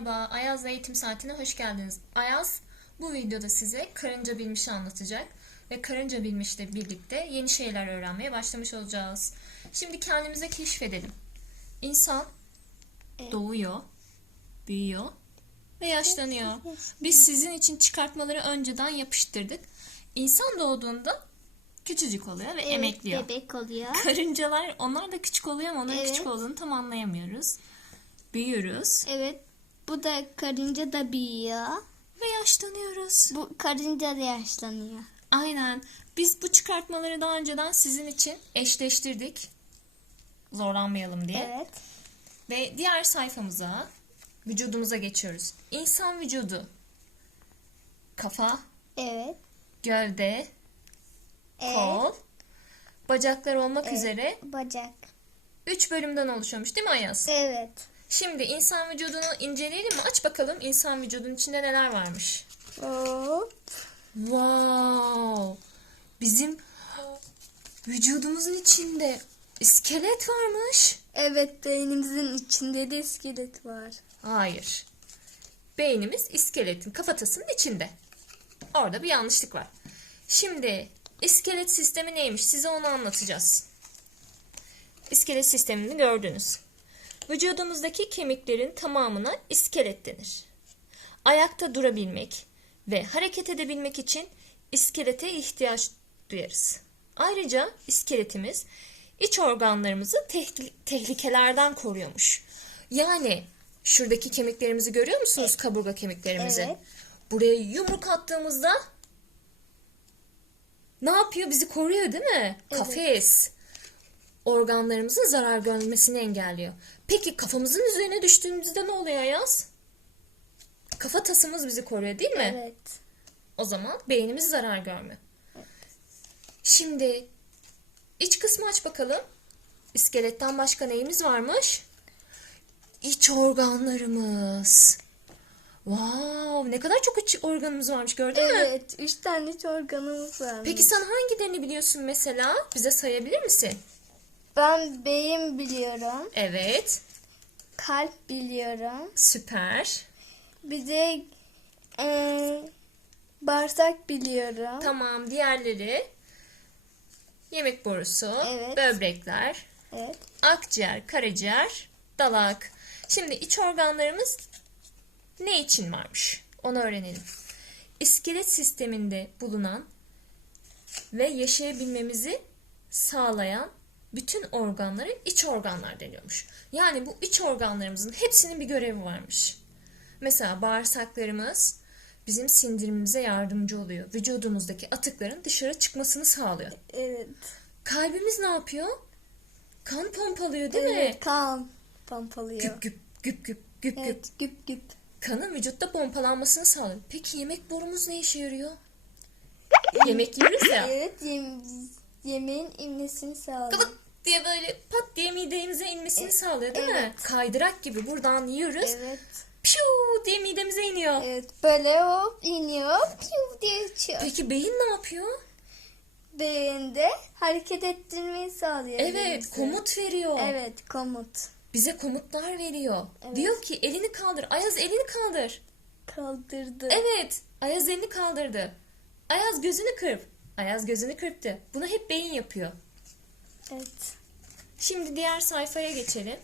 Merhaba, Ayaz'la Eğitim Saati'ne hoş geldiniz. Ayaz bu videoda size karınca bilmişi anlatacak ve karınca bilmişle birlikte yeni şeyler öğrenmeye başlamış olacağız. Şimdi kendimize keşfedelim. İnsan doğuyor, büyüyor ve yaşlanıyor. Biz sizin için çıkartmaları önceden yapıştırdık. İnsan doğduğunda küçücük oluyor ve emekliyor. Bebek oluyor. Karıncalar onlar da küçük oluyor ama onların Evet. küçük olduğunu tam anlayamıyoruz. Büyüyoruz Evet. Bu da karınca da büyüyor. ve yaşlanıyoruz. Bu karınca da yaşlanıyor. Aynen. Biz bu çıkartmaları daha önceden sizin için eşleştirdik. Zorlanmayalım diye. Evet. Ve diğer sayfamıza, vücudumuza geçiyoruz. İnsan vücudu. Kafa, Evet. gövde, Evet. kol, bacaklar olmak üzere Bacak. 3 bölümden oluşuyormuş değil mi Ayaz? Evet. Şimdi insan vücudunu inceleyelim mi? Aç bakalım insan vücudunun içinde neler varmış. Hop. Wow! Bizim vücudumuzun içinde iskelet varmış. Evet beynimizin içinde de iskelet var. Hayır. Beynimiz iskeletin kafatasının içinde. Orada bir yanlışlık var. Şimdi iskelet sistemi neymiş? Size onu anlatacağız. İskelet sistemini gördünüz. Vücudumuzdaki kemiklerin tamamına iskelet denir. Ayakta durabilmek ve hareket edebilmek için iskelete ihtiyaç duyarız. Ayrıca iskeletimiz iç organlarımızı tehli- tehlikelerden koruyormuş. Yani şuradaki kemiklerimizi görüyor musunuz? Kaburga kemiklerimizi. Evet. Buraya yumruk attığımızda ne yapıyor? Bizi koruyor değil mi? Kafes. Organlarımızın zarar görmesini engelliyor. Peki kafamızın üzerine düştüğümüzde ne oluyor Ayaz? Kafa tasımız bizi koruyor değil mi? Evet. O zaman beynimiz zarar görmüyor. Şimdi iç kısmı aç bakalım. İskeletten başka neyimiz varmış? İç organlarımız. Wow, ne kadar çok iç organımız varmış gördün mü? Evet. Üç tane iç organımız var. Peki sen hangilerini biliyorsun mesela? Bize sayabilir misin? Ben beyin biliyorum. Evet, Kalp biliyorum. süper. Bir de eee, bağırsak biliyorum. Tamam, diğerleri yemek borusu, Evet. böbrekler, Evet. akciğer, karaciğer, dalak. Şimdi iç organlarımız ne için varmış? Onu öğrenelim. İskelet sisteminde bulunan ve yaşayabilmemizi sağlayan bütün organlara iç organlar deniyormuş. Yani bu iç organlarımızın hepsinin bir görevi varmış. Mesela bağırsaklarımız bizim sindirimimize yardımcı oluyor. Vücudumuzdaki atıkların dışarı çıkmasını sağlıyor. Evet. Kalbimiz ne yapıyor? Kan pompalıyor değil mi? Evet. Kan pompalıyor. Güp güp güp güp güp güp. Evet. Güp güp. Kanın vücutta pompalanmasını sağlıyor. Peki yemek borumuz ne işe yarıyor? Yemek yiyoruz ya. Evet. Yem yemeğin inmesini sağlıyor. Kılık diye böyle pat diye midemize inmesini sağlıyor değil mi? evet. Kaydırak gibi buradan yiyoruz. Evet. Piu diye midemize iniyor. Evet. Böyle hop iniyor. Piu diye uçuyor. Peki beyin ne yapıyor? Beyinde hareket ettirmeyi sağlıyor. Evet, bizi. komut veriyor. Evet. Komut. Bize komutlar veriyor. Evet. Diyor ki elini kaldır. Ayaz elini kaldır. Kaldırdı. Evet. Ayaz elini kaldırdı. Ayaz gözünü kırp. Ayaz gözünü kırptı. Bunu hep beyin yapıyor. Evet. Şimdi diğer sayfaya geçelim.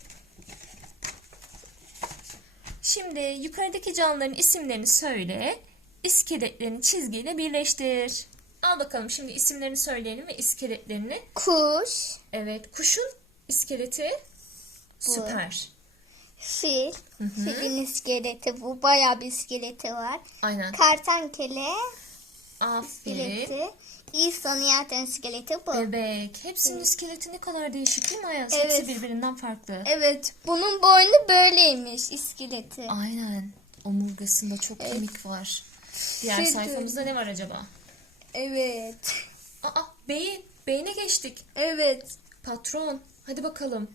Şimdi yukarıdaki canlıların isimlerini söyle. İskeletlerini çizgiyle birleştir. Al bakalım şimdi isimlerini söyleyelim ve iskeletlerini. Kuş. Evet kuşun iskeleti süper. Fil. Filin iskeleti bu. Bayağı bir iskeleti var. Aynen. Kertenkele Aferin. iskeleti. İnsanın zaten iskeleti bu. Bebek. Hepsinin iskeleti ne kadar değişik değil mi Ayaz? Evet. Hepsi birbirinden farklı. Evet. Bunun boynu böyleymiş iskeleti. Aynen. Omurgasında çok kemik var. Diğer Şey sayfamızda ne var acaba? Evet. Aa beyin. Beyne geçtik. Evet. Patron, hadi bakalım.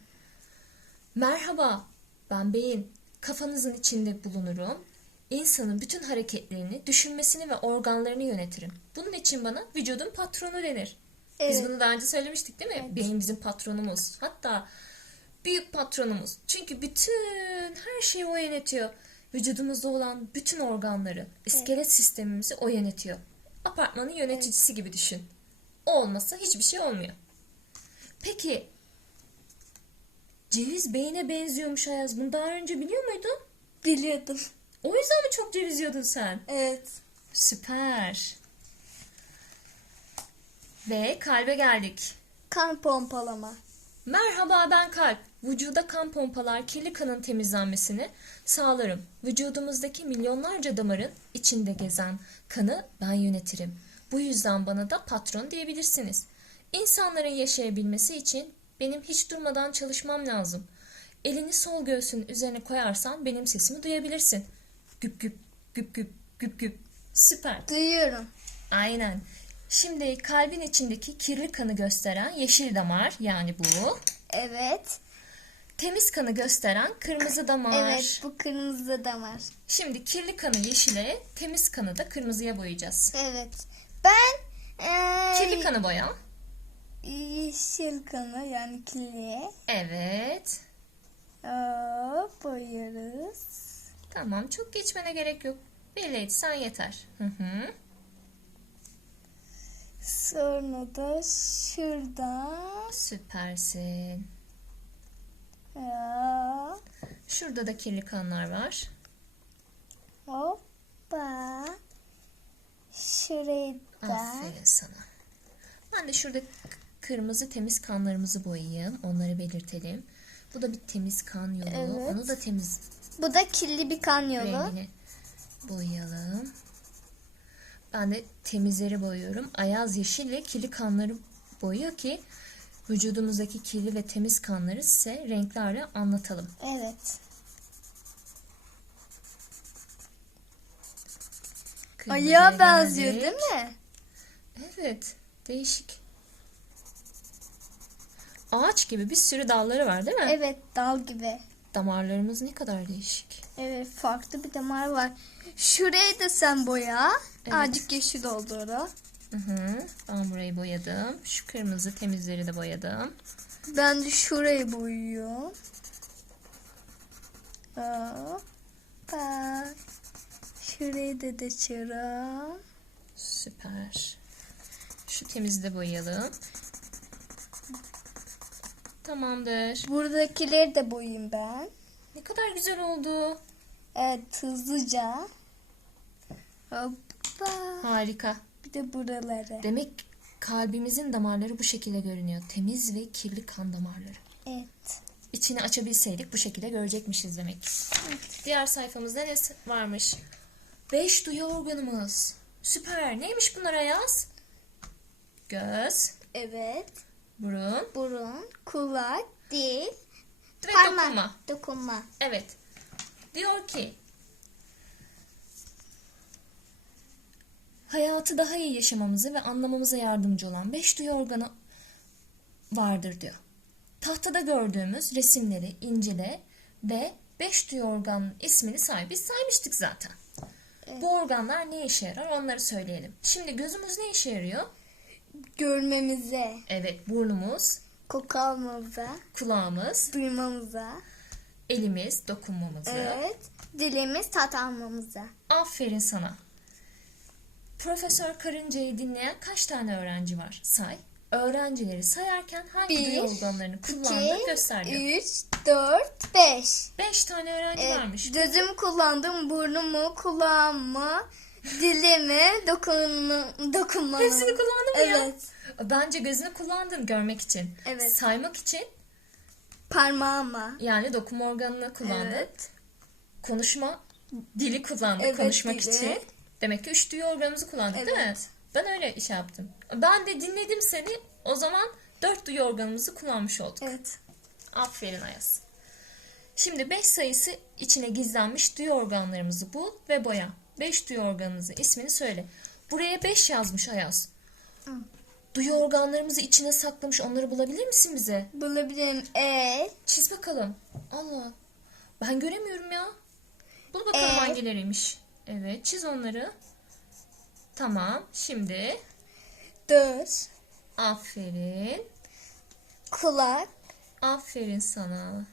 Merhaba, ben Beyin. Kafanızın içinde bulunurum. İnsanın bütün hareketlerini, düşünmesini ve organlarını yönetirim. Bunun için bana vücudun patronu denir. Biz Evet. bunu daha önce söylemiştik değil mi? Beyin bizim patronumuz. Hatta büyük patronumuz. Çünkü bütün her şeyi o yönetiyor. vücudumuzda olan bütün organları, iskelet sistemimizi o yönetiyor. Apartmanın yöneticisi gibi düşün. O olmasa hiçbir şey olmuyor. Peki ceviz beyine benziyormuş Ayaz. Bunu daha önce biliyor muydun? Biliyordum. O yüzden mi çok ceviz yiyordun sen? Evet. Süper. Ve kalbe geldik. Kan pompalama. Merhaba ben kalp. Vücuda kan pompalar kirli kanın temizlenmesini sağlarım. Vücudumuzdaki milyonlarca damarın içinde gezen kanı ben yönetirim. Bu yüzden bana da patron diyebilirsiniz. İnsanların yaşayabilmesi için benim hiç durmadan çalışmam lazım. Elini sol göğsünün üzerine koyarsan benim sesimi duyabilirsin. Güp güp güp güp güp güp. Süper. Duyuyorum. Aynen. Şimdi kalbin içindeki kirli kanı gösteren yeşil damar yani bu. Evet. Temiz kanı gösteren kırmızı damar. Evet bu kırmızı damar. Şimdi kirli kanı yeşile, temiz kanı da kırmızıya boyayacağız. Evet. Ben eee, Kirli kanı boya. yeşil kanı yani kirli. Evet. Hop boyarız. Tamam çok geçmene gerek yok. Belli etsen yeter. Hı hı. Sonra da şuradan Süpersin. hop, Şurada da kirli kanlar var. hoppa. Şurayı da Aferin sana. Ben de şurada kırmızı temiz kanlarımızı boyayayım. Onları belirtelim. Bu da bir temiz kan yolu. Evet. Onu da temiz Bu da kirli bir kan yolu. rengini boyayalım. Ben de temizleri boyuyorum. Ayaz yeşille kirli kanları boyuyor ki vücudumuzdaki kirli ve temiz kanları size renklerle anlatalım. Evet. Kırmızıya Ayağa benziyor değil mi? Evet, değişik. Ağaç gibi bir sürü dalları var değil mi? Evet dal gibi. Damarlarımız ne kadar değişik. Evet farklı bir damar var. Şurayı da sen boya. Evet. Azıcık yeşil oldu orada. Hı hı. Ben burayı boyadım. Şu kırmızı temizleri de boyadım. Ben de şurayı boyuyorum. Hoppa. Şurayı da geçiyorum. Süper. Şu temizi de boyayalım. Tamamdır. Buradakileri de boyayayım ben. Ne kadar güzel oldu. Evet hızlıca. Hoppa. Harika. Bir de buraları. Demek kalbimizin damarları bu şekilde görünüyor. Temiz ve kirli kan damarları. Evet. İçini açabilseydik bu şekilde görecekmişiz demek. Diğer sayfamızda ne varmış? Beş duyu organımız. Süper. Neymiş bunlara yaz? Göz, Evet. Burun Burun, kulak, dil, ve parmak. dokunma. Dokunma. Evet. Diyor ki hayatı daha iyi yaşamamızı ve anlamamıza yardımcı olan beş duyu organı vardır diyor. Tahtada gördüğümüz resimleri incele ve beş duyu organın ismini say. Biz saymıştık zaten. Bu organlar ne işe yarar onları söyleyelim. Şimdi gözümüz ne işe yarıyor? Görmemize, Evet burnumuz, koku almamıza, kulağımız, duymamıza. elimiz dokunmamızı. Evet. Dilimiz tat almamıza. Aferin sana. Profesör Karınca'yı dinleyen kaç tane öğrenci var? Say. Öğrencileri sayarken hangi Bir, duyu organlarını kullandığını göster diyor. üç, dört, beş. Beş tane öğrenci Evet, varmış. Gözümü kullandım, burnumu, kulağımı, dilimi, dokun, dokunmamı. Hepsini kullandın mı ya? Evet. Bence gözünü kullandın görmek için. Evet. Saymak için Parmağıma. yani dokunma organını kullandın. Evet. Konuşma dili kullandık Evet, konuşmak dili. için. Demek ki üç duyu organımızı kullandık değil mi? Evet. Ben öyle iş yaptım. Ben de dinledim seni. O zaman dört duyu organımızı kullanmış olduk. Evet. Aferin Ayaz. Şimdi 5 sayısı içine gizlenmiş duyu organlarımızı bul ve boya. 5 duyu organımızın ismini söyle. Buraya 5 yazmış Ayaz. Hı. Duyu organlarımızı içine saklamış. Onları bulabilir misin bize? Bulabilirim. El, Çiz bakalım. Allah. Ben göremiyorum ya. Bul bakalım Ee? hangileriymiş. Evet çiz onları. Tamam. Şimdi göz, aferin. kulak Aferin sana.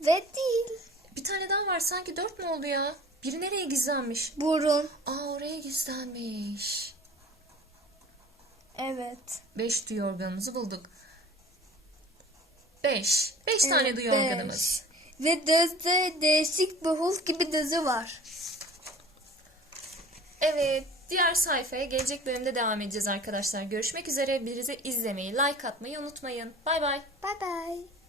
ve dil. Bir tane daha var. Sanki dört mü oldu ya? Biri nereye gizlenmiş? Burun. Aa oraya gizlenmiş. Evet. 5 duyu organımızı bulduk. Beş. Beş tane Evet, duyu beş. organımız. Ve gözde değişik bir Hulk gibi gözü var. Evet, diğer sayfaya gelecek bölümde devam edeceğiz arkadaşlar. Görüşmek üzere. Bizi izlemeyi, like atmayı unutmayın. Bay bay. Bye bye.